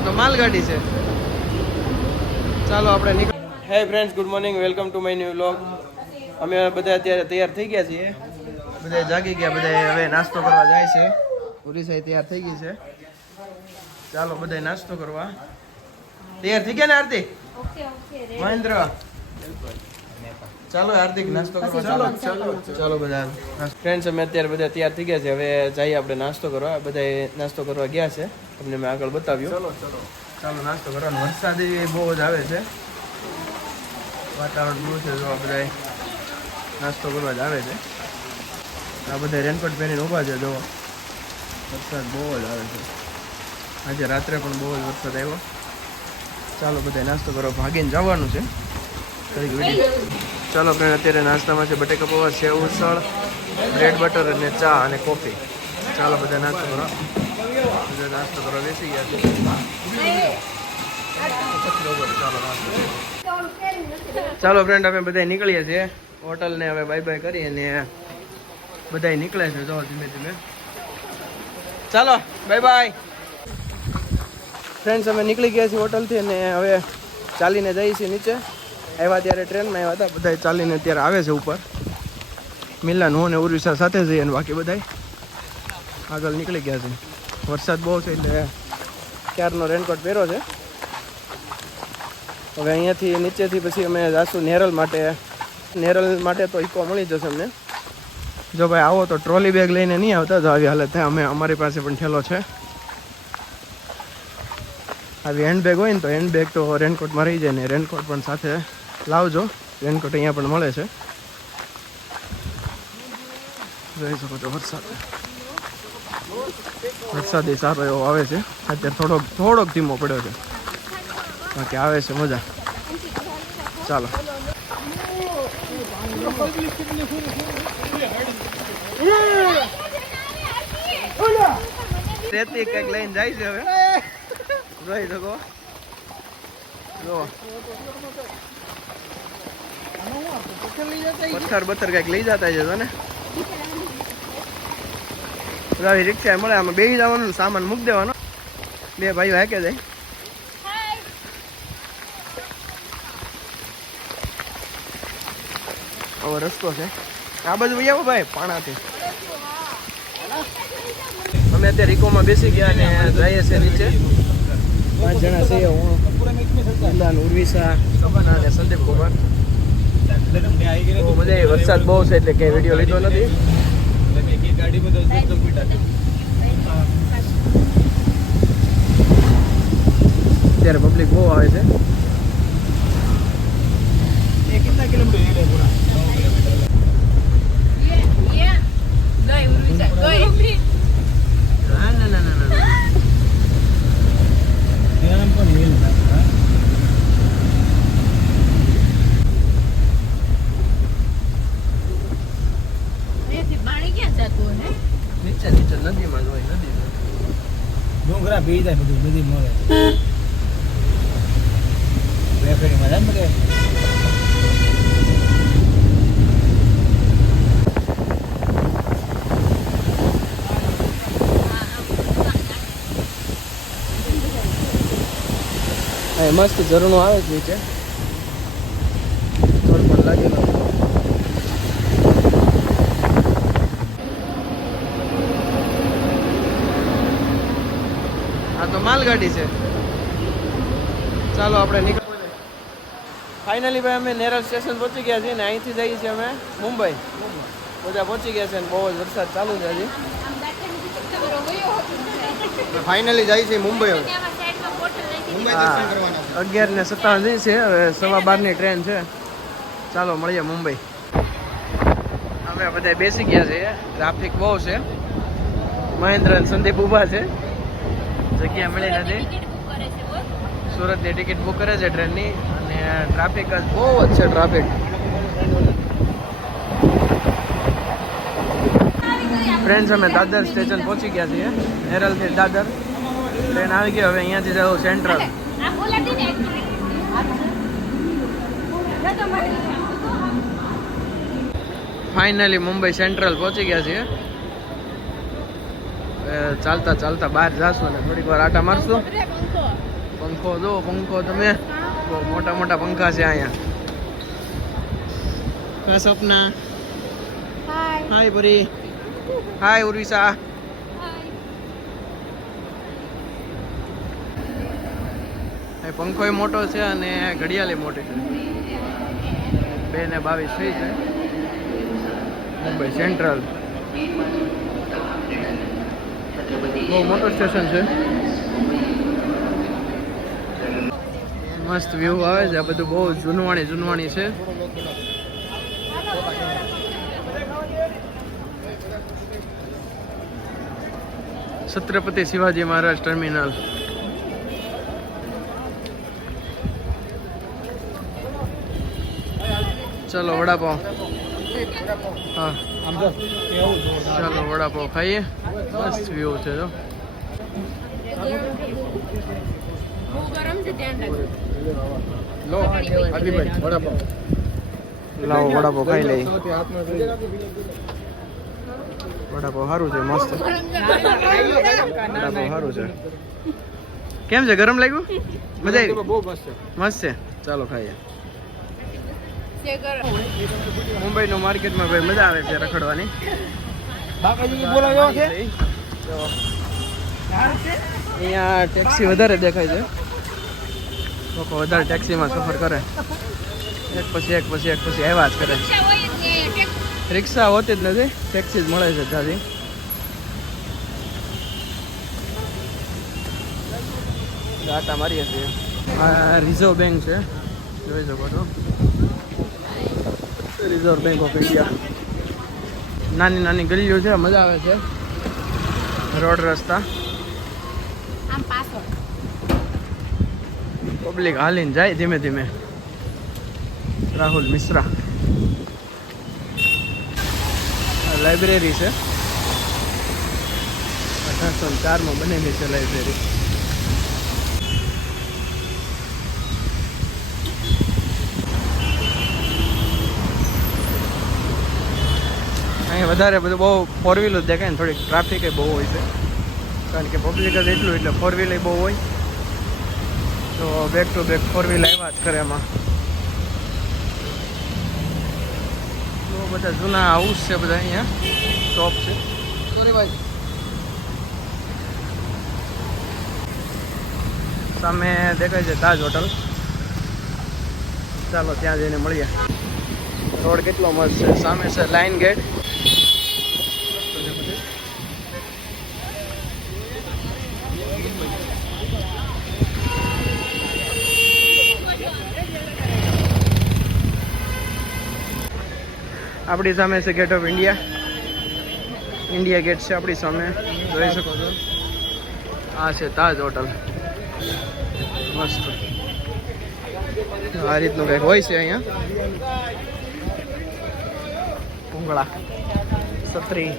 આ તો માલગાડી છે. ચાલો આપણે નીકળ hey friends good morning welcome to my new vlog અમે બધા અત્યારે તૈયાર થઈ ગયા છીએ. બધા જાગી ગયા બધા હવે નાસ્તો કરવા જાય છે. ઉડીસાઈ તૈયાર થઈ ગઈ છે. ચાલો બધા નાસ્તો કરવા. તૈયાર થઈ ગયા ને આરતી? મહેન્દ્ર. ચાલો હાર્દિક નાસ્તો કરવા ચાલો. ચાલો ચાલો. બધા. ફ્રેન્ડ્સ અમે અત્યારે બધા તૈયાર થઈ ગયા છે. હવે જઈએ આપણે નાસ્તો કરવા. બધા નાસ્તો કરવા ગયા છે. તમને મેં આગળ બતાવ્યું. ચાલો ચાલો. ચાલો નાસ્તો કરવાનો. વરસાદ બહુ જ આવે છે. વાતાવરણ બહુ છે. જો આ બધા નાસ્તો કરવા જ આવે છે. આ બધા રેનકોટ પહેરીને ઊભા છે જો વરસાદ બહુ જ આવે છે. આજે રાત્રે પણ બહુ જ વરસાદ આવ્યો. ચાલો બધા નાસ્તો કરવા ભાગીને જવાનું છે. વીડિયો ચાલો ફ્રેન્ડ અત્યારે નાસ્તામાં છે બટેકા પૌવા, સેવ, ઉસળ, બ્રેડ બટર અને ચા અને કોફી. ચાલો બધા નાસ્તો કરો. બધા નાસ્તો કરવા બેસી ગયા છે. ચાલો ફ્રેન્ડ અમે બધા નીકળીએ છીએ. હોટલને હવે બાય બાય કરી અને બધા નીકળે છે. જો ધીમે ધીમે ચાલો બાય બાય ફ્રેન્ડ્સ અમે નીકળી ગયા છીએ હોટલથી અને હવે ચાલીને જઈએ છીએ નીચે. આવ્યા ત્યારે ટ્રેનમાં આવ્યા હતા. બધા ચાલીને અત્યારે આવે છે ઉપર. મિલાન, હું ને ઉર્વિશા સાથે જઈએ અને બાકી બધા આગળ નીકળી ગયા છે. વરસાદ બહુ છે એટલે ક્યારનો રેનકોટ પહેર્યો છે. હવે અહીંયાથી નીચેથી પછી અમે જાશું નેરલ માટે. નેરલ માટે તો ઇકો મળી જશે અમને. જો ભાઈ આવો તો ટ્રોલી બેગ લઈને નહીં આવતા તો આવી હાલત થાય. અમે અમારી પાસે પણ ઠેલો છે. આવી હેન્ડબેગ હોય ને તો હેન્ડબેગ તો રેનકોટમાં રહી જાય ને રેનકોટ પણ સાથે. લાવજો. રેનકોટ અહીંયા પણ મળે છે. જોઈ શકો છો, વરસાદ. વરસાદ એ સારો એવો આવે છે. અત્યારે થોડોક થોડોક ધીમો પડ્યો છે. બાકી આવે છે મજા. ચાલો. રેતી કંઈક લઈને જાય છે હવે. જોઈ શકો. જો પથ્થર બથ્થર કંઈક લઈ જતા જતો ને. આવી રિક્ષા મળે આમાં બેસી જવાનું સામાન મૂકી દેવાનો. બે ભાઈઓ હાકે જાય. આવો રસ્તો છે. આ બાજુ ભાઈ આવો ભાઈ પાણાથી. અમે અત્યારે ઇકોમાં બેસી ગયા અને જઈએ છીએ નીચે. પાંચ જણા છીએ હું ઉર્વિશા. અને સંદીપ કુમાર. મજા આવી. વરસાદ બહુ છે એટલે કે વીડિયો લીધો નથી. અત્યારે પબ્લિક બહુ આવે છે. ના ના ના ના ના નીચે નીચે નદીમાં જ હોય નદી ડુંગરા બી જાય બધું બધી મળે વેફરીમાં જાય બધે. મસ્ત ઝરણું આવે છે નીચે થોડું પણ લાગેલો આ તો માલગાડી છે. ચાલો આપણે નીકળ ફાઇનલી ભાઈ અમે નેરલ સ્ટેશન પહોંચી ગયા છીએ ને અહીંથી જઈએ છીએ અમે મુંબઈ. બધા પહોંચી ગયા છે ને બહુ જ વરસાદ ચાલુ છે હજી. ફાઇનલી જાય છે મુંબઈ હવે. અગિયાર ને સત્તાવન જઈ છે હવે સવા બારની ટ્રેન છે. ચાલો મળીએ મુંબઈ. અમે બધા બેસી ગયા છે ટ્રાફિક બહુ છે. મહેન્દ્ર સંદીપ ઊભા છે. જગ્યા મળી નથી સુરતની ટિકિટ બુક કરે છે ટ્રેનની અને ટ્રાફિક જ બહુ જ છે ટ્રાફિક. ફ્રેન્ડ્સ અમે દાદર સ્ટેશન પહોંચી ગયા છીએ નેરલથી દાદર. ટ્રેન આવી ગઈ હવે અહીંયાથી જવું સેન્ટ્રલ ફાઇનલી મુંબઈ સેન્ટ્રલ પહોંચી ગયા છીએ. ચાલતા ચાલતા બહાર જાશું અને થોડીક વાર આટા મારશું. પંખો જો પંખો તમે. બહુ મોટા મોટા પંખા છે અહીંયા. સપના હાય હાય પરી હાય ઉર્વિશા એ પંખો મોટો છે અને ઘડિયાળ મોટી છે. બે ને બાવીસ થઈ છે મુંબઈ સેન્ટ્રલ બહુ મોટું સ્ટેશન છે. મસ્ત વ્યૂ આવે છે. આ બધું બહુ જૂનવાણી જૂનવાણી છે. છત્રપતિ શિવાજી મહારાજ ટર્મિનલ. ચલો વડાપાઉં હા. આમ તો કેવું જોરદાર ચાલો વડાપાવ ખાઈએ. મસ્ત વ્યૂ છે વડાપાવ. લાવો વડાપાવ ખાઈ જોઈ. વડાપાવ સારું છે મસ્ત. વડાપાવ સારું છે. કેમ છે ગરમ લાગ્યું? મજા આવી? બહુ મસ્ત છે. મસ્ત છે. ચાલો ખાઈએ. મુંબઈનું માર્કેટમાં ભાઈ મજા આવે છે રખડવાની. બાકાજી બોલાવ્યો છે? અહીંયા ટેક્સી વધારે દેખાય છે. લોકો વધારે ટેક્સીમાં સફર કરે. એક પછી એક પછી એક પછી આવ્યા જ કરે. રિક્ષા હોતી જ નથી ટેક્સી જ મળે છે ત્યાંથી આટા મારીએ છીએ. આ રિઝર્વ બેંક છે. જોઈ શકો છો. રિઝર્વ બેંક ઓફ ઇન્ડિયા નાની નાની ગલીઓ છે મજા આવે છે. રોડ રસ્તા. પબ્લિક હાલીને જાય ધીમે ધીમે. રાહુલ મિશ્રા. લાઇબ્રેરી છે. અઢારસો ચારમાં બનેલી છે લાઇબ્રેરી અહીંયા વધારે બધું બહુ ફોર વ્હીલ જ દેખાય ને થોડીક ટ્રાફિક બહુ હોય છે. કારણ કે પબ્લિક જ એટલું એટલે ફોર વ્હીલ બહુ હોય. તો back to back four wheel આવ્યા જ કરે એમાં. બહુ બધા જૂના હાઉસ છે બધા અહીંયા. શોપ છે. સોરી ભાઈ. સામે દેખાય છે તાજ હોટલ ચાલો ત્યાં જઈને મળીએ. રોડ કેટલો મસ્ત છે. સામે છે લાઇન ગેટ આપણી સામે છે gate of India India gate છે આપણી સામે. જોઈ શકો છો. આ છે તાજ હોટલ મસ્ત. આ રીતનું કંઈક હોય છે અહીંયા. ભૂંગળા સત્રી